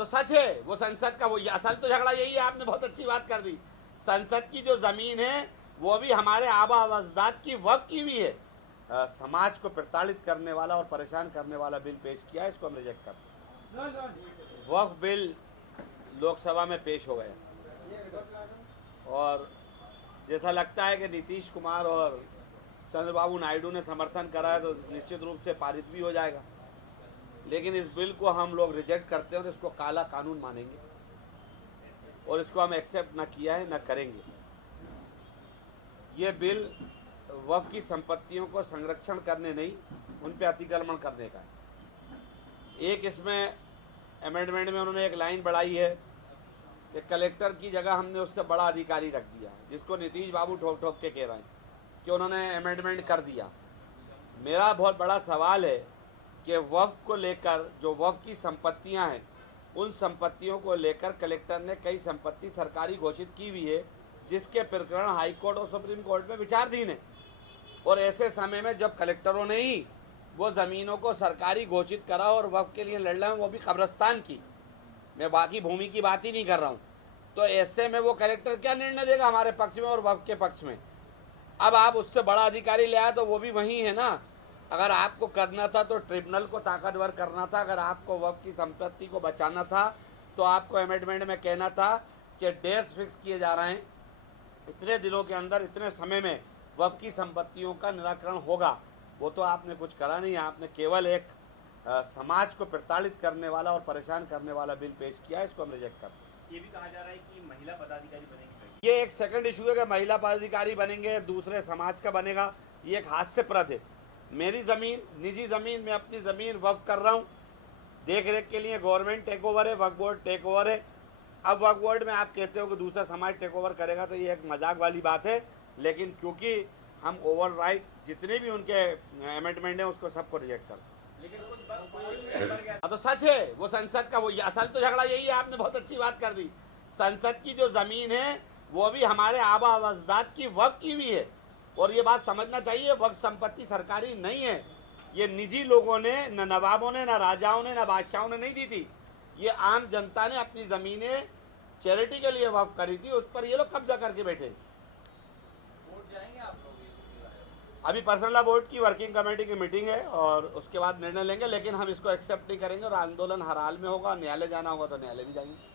तो सच है, वो संसद का वो असल तो झगड़ा यही है। आपने बहुत अच्छी बात कर दी। संसद की जो जमीन है वो भी हमारे आबा अजदाद की वक्फ की भी है। समाज को प्रताड़ित करने वाला और परेशान करने वाला बिल पेश किया है, इसको हम रिजेक्ट करते हैं। वक्फ बिल लोकसभा में पेश हो गया और जैसा लगता है कि नीतीश कुमार और चंद्रबाबू नायडू ने समर्थन करा है तो निश्चित रूप से पारित भी हो जाएगा। लेकिन इस बिल को हम लोग रिजेक्ट करते हैं और इसको काला कानून मानेंगे और इसको हम एक्सेप्ट ना किया है ना करेंगे। ये बिल वक्फ की संपत्तियों को संरक्षण करने नहीं, उन पे अतिक्रमण करने का है। एक इसमें अमेंडमेंट में उन्होंने एक लाइन बढ़ाई है कि कलेक्टर की जगह हमने उससे बड़ा अधिकारी रख दिया, जिसको नीतीश बाबू ठोक ठोक के कह रहे हैं कि उन्होंने अमेंडमेंट कर दिया। मेरा बहुत बड़ा सवाल है कि वक्फ को लेकर जो वक्फ की संपत्तियां हैं, उन संपत्तियों को लेकर कलेक्टर ने कई संपत्ति सरकारी घोषित की हुई है, जिसके प्रकरण हाई कोर्ट और सुप्रीम कोर्ट में विचाराधीन है। और ऐसे समय में जब कलेक्टरों ने ही वो ज़मीनों को सरकारी घोषित करा और वक्फ के लिए लड़ रहे हैं, वो भी कब्रिस्तान की, मैं बाकी भूमि की बात ही नहीं कर रहा हूँ, तो ऐसे में वो कलेक्टर क्या निर्णय देगा हमारे पक्ष में और वक्फ के पक्ष में? अब आप उससे बड़ा अधिकारी ले आए तो वो भी वही है ना। अगर आपको करना था तो ट्रिब्यूनल को ताकतवर करना था। अगर आपको वक्फ की संपत्ति को बचाना था तो आपको अमेंडमेंट में कहना था कि डेज फिक्स किए जा रहे हैं, इतने दिनों के अंदर इतने समय में वक्फ की संपत्तियों का निराकरण होगा। वो तो आपने कुछ करा नहीं। आपने केवल एक समाज को प्रताड़ित करने वाला और परेशान करने वाला बिल पेश किया है, इसको हम रिजेक्ट करते हैं। ये भी कहा जा रहा है कि महिला पदाधिकारी बनेंगे। ये एक सेकंड इशू है कि महिला पदाधिकारी बनेंगे, दूसरे समाज का बनेगा, ये एक हास्यप्रद है। मेरी ज़मीन, निजी ज़मीन, मैं अपनी ज़मीन वक्फ कर रहा हूँ, देख रेख के लिए गवर्नमेंट टेक ओवर है, वक्फ बोर्ड टेक ओवर है। अब वक्फ बोर्ड में आप कहते हो कि दूसरा समाज टेक ओवर करेगा, तो ये एक मजाक वाली बात है। लेकिन क्योंकि हम ओवरराइट जितने भी उनके अमेंडमेंट हैं उसको सबको रिजेक्ट कर। लेकिन तो सच है, वो संसद का वो असल तो झगड़ा यही है। आपने बहुत अच्छी बात कर दी। संसद की जो ज़मीन है वो भी हमारे आबा अजदाद की वक्फ की भी है और ये बात समझना चाहिए, वक्फ संपत्ति सरकारी नहीं है। ये निजी लोगों ने, न नवाबों ने, न राजाओं ने, न बादशाहों ने नहीं दी थी। ये आम जनता ने अपनी ज़मीनें चैरिटी के लिए वक्फ करी थी, उस पर ये लोग कब्जा करके बैठे। वोट जाएंगे आप लोग? अभी पर्सनल लॉ बोर्ड की वर्किंग कमेटी की मीटिंग है और उसके बाद निर्णय लेंगे, लेकिन हम इसको एक्सेप्ट नहीं करेंगे और आंदोलन हर हाल में होगा। न्यायालय जाना होगा तो न्यायालय भी जाएंगे।